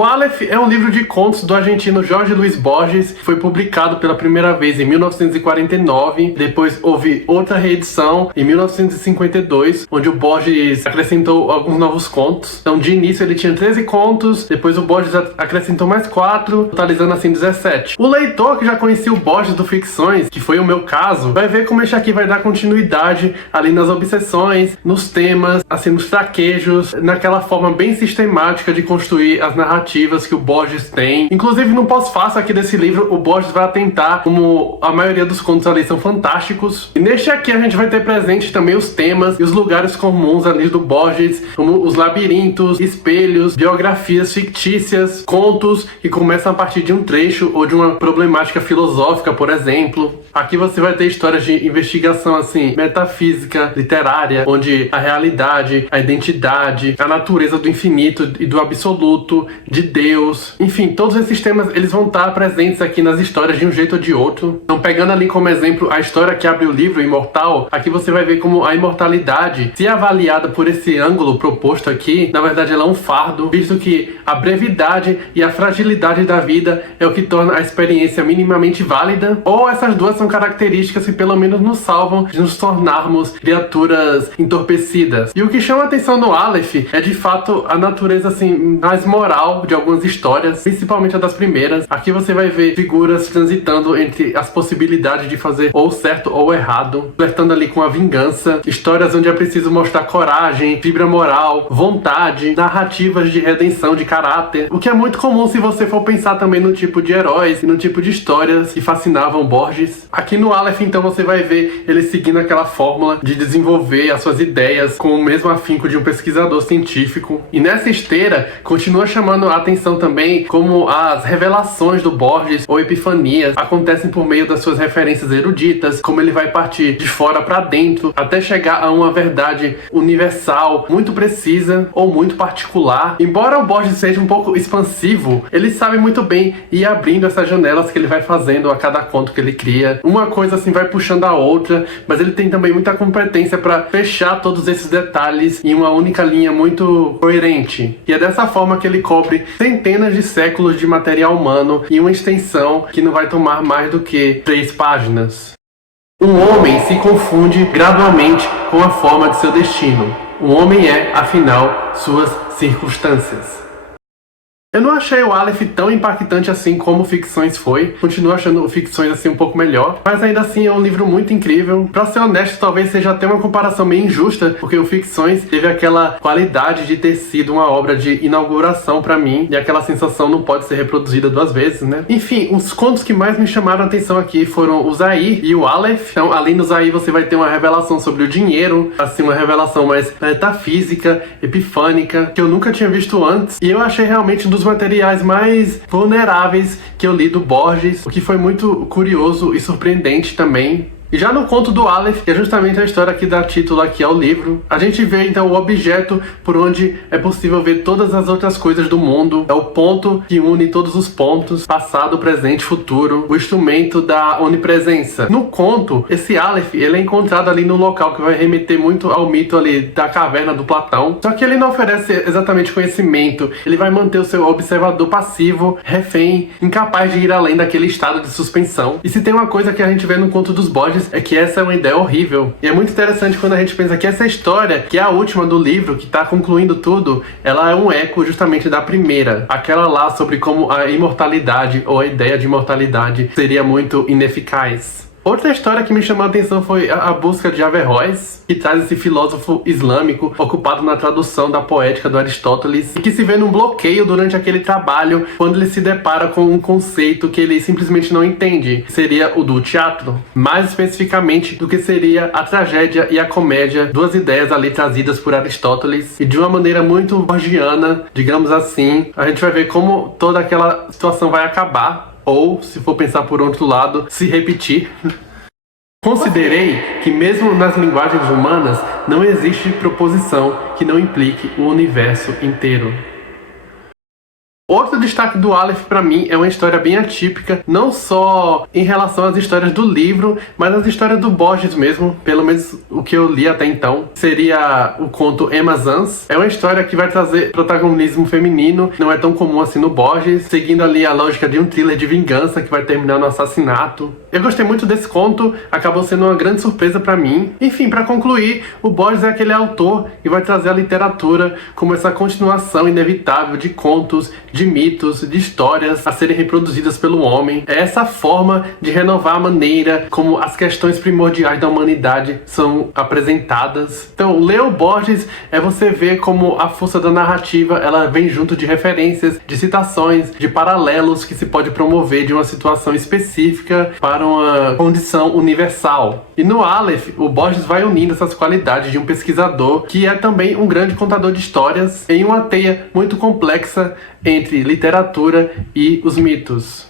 O Aleph é um livro de contos do argentino Jorge Luis Borges, que foi publicado pela primeira vez em 1949, depois houve outra reedição em 1952, onde o Borges acrescentou alguns novos contos. Então, de início ele tinha 13 contos, depois o Borges acrescentou mais 4, totalizando assim 17. O leitor que já conhecia o Borges do Ficções, que foi o meu caso, vai ver como este aqui vai dar continuidade ali nas obsessões, nos temas, assim, nos traquejos, naquela forma bem sistemática de construir as narrativas que o Borges tem. Inclusive, no pós-fácil aqui desse livro, o Borges vai atentar como a maioria dos contos ali são fantásticos. E neste aqui a gente vai ter presente também os temas e os lugares comuns ali do Borges, como os labirintos, espelhos, biografias fictícias, contos que começam a partir de um trecho ou de uma problemática filosófica, por exemplo. Aqui você vai ter histórias de investigação assim, metafísica, literária, onde a realidade, a identidade, a natureza do infinito e do absoluto, de Deus, enfim, todos esses temas eles vão estar presentes aqui nas histórias de um jeito ou de outro. Então, pegando ali como exemplo a história que abre o livro Imortal, aqui você vai ver como a imortalidade, se avaliada por esse ângulo proposto aqui, na verdade ela é um fardo, visto que a brevidade e a fragilidade da vida é o que torna a experiência minimamente válida, ou essas duas são características que pelo menos nos salvam de nos tornarmos criaturas entorpecidas. E o que chama a atenção no Aleph é de fato a natureza assim mais moral de algumas histórias, principalmente a das primeiras. Aqui você vai ver figuras transitando entre as possibilidades de fazer ou certo ou errado, flertando ali com a vingança, histórias onde é preciso mostrar coragem, fibra moral, vontade, narrativas de redenção de caráter, o que é muito comum se você for pensar também no tipo de heróis e no tipo de histórias que fascinavam Borges. Aqui no Aleph, então, você vai ver ele seguindo aquela fórmula de desenvolver as suas ideias com o mesmo afinco de um pesquisador científico. E nessa esteira, continua chamando a atenção também como as revelações do Borges, ou epifanias, acontecem por meio das suas referências eruditas, como ele vai partir de fora para dentro, até chegar a uma verdade universal, muito precisa ou muito particular. Embora o Borges seja um pouco expansivo, ele sabe muito bem ir abrindo essas janelas que ele vai fazendo a cada conto que ele cria. Uma coisa assim vai puxando a outra, mas ele tem também muita competência para fechar todos esses detalhes em uma única linha muito coerente. E é dessa forma que ele cobre centenas de séculos de material humano em uma extensão que não vai tomar mais do que 3 páginas. Um homem se confunde gradualmente com a forma de seu destino. Um homem é, afinal, suas circunstâncias. Eu não achei o Aleph tão impactante assim como Ficções foi. Continuo achando o Ficções assim um pouco melhor, mas ainda assim é um livro muito incrível. Pra ser honesto, talvez seja até uma comparação meio injusta, porque o Ficções teve aquela qualidade de ter sido uma obra de inauguração pra mim, e aquela sensação não pode ser reproduzida 2 vezes, né? Enfim, os contos que mais me chamaram a atenção aqui foram o Zahir e o Aleph. Então, além do Zahir, você vai ter uma revelação sobre o dinheiro, assim, uma revelação mais metafísica, epifânica, que eu nunca tinha visto antes, e eu achei realmente um dos materiais mais vulneráveis que eu li do Borges, o que foi muito curioso e surpreendente também. E já no conto do Aleph, que é justamente a história que dá título aqui ao livro, a gente vê então o objeto por onde é possível ver todas as outras coisas do mundo. É o ponto que une todos os pontos, passado, presente, futuro, o instrumento da onipresença. No conto, esse Aleph, ele é encontrado ali no local que vai remeter muito ao mito ali da caverna do Platão. Só que ele não oferece exatamente conhecimento, ele vai manter o seu observador passivo, refém, incapaz de ir além daquele estado de suspensão. E se tem uma coisa que a gente vê no conto dos Borges, é que essa é uma ideia horrível. E é muito interessante quando a gente pensa que essa história, que é a última do livro, que tá concluindo tudo, ela é um eco justamente da primeira. Aquela lá sobre como a imortalidade, ou a ideia de imortalidade, seria muito ineficaz. Outra história que me chamou a atenção foi a busca de Averroes, que traz esse filósofo islâmico ocupado na tradução da poética do Aristóteles, e que se vê num bloqueio durante aquele trabalho quando ele se depara com um conceito que ele simplesmente não entende, que seria o do teatro. Mais especificamente do que seria a tragédia e a comédia, 2 ideias ali trazidas por Aristóteles, e de uma maneira muito borgiana, digamos assim, a gente vai ver como toda aquela situação vai acabar, ou, se for pensar por outro lado, se repetir. Considerei que mesmo nas linguagens humanas não existe proposição que não implique o universo inteiro. Outro destaque do Aleph pra mim é uma história bem atípica, não só em relação às histórias do livro, mas às histórias do Borges mesmo, pelo menos o que eu li até então. Seria o conto Emma Zans. É uma história que vai trazer protagonismo feminino, não é tão comum assim no Borges, seguindo ali a lógica de um thriller de vingança que vai terminar no assassinato. Eu gostei muito desse conto, acabou sendo uma grande surpresa pra mim. Enfim, pra concluir, o Borges é aquele autor que vai trazer a literatura como essa continuação inevitável de contos, de mitos, de histórias a serem reproduzidas pelo homem. É essa forma de renovar a maneira como as questões primordiais da humanidade são apresentadas. Então, ler o Borges é você ver como a força da narrativa ela vem junto de referências, de citações, de paralelos que se pode promover de uma situação específica para uma condição universal. E no Aleph, o Borges vai unindo essas qualidades de um pesquisador que é também um grande contador de histórias em uma teia muito complexa entre literatura e os mitos.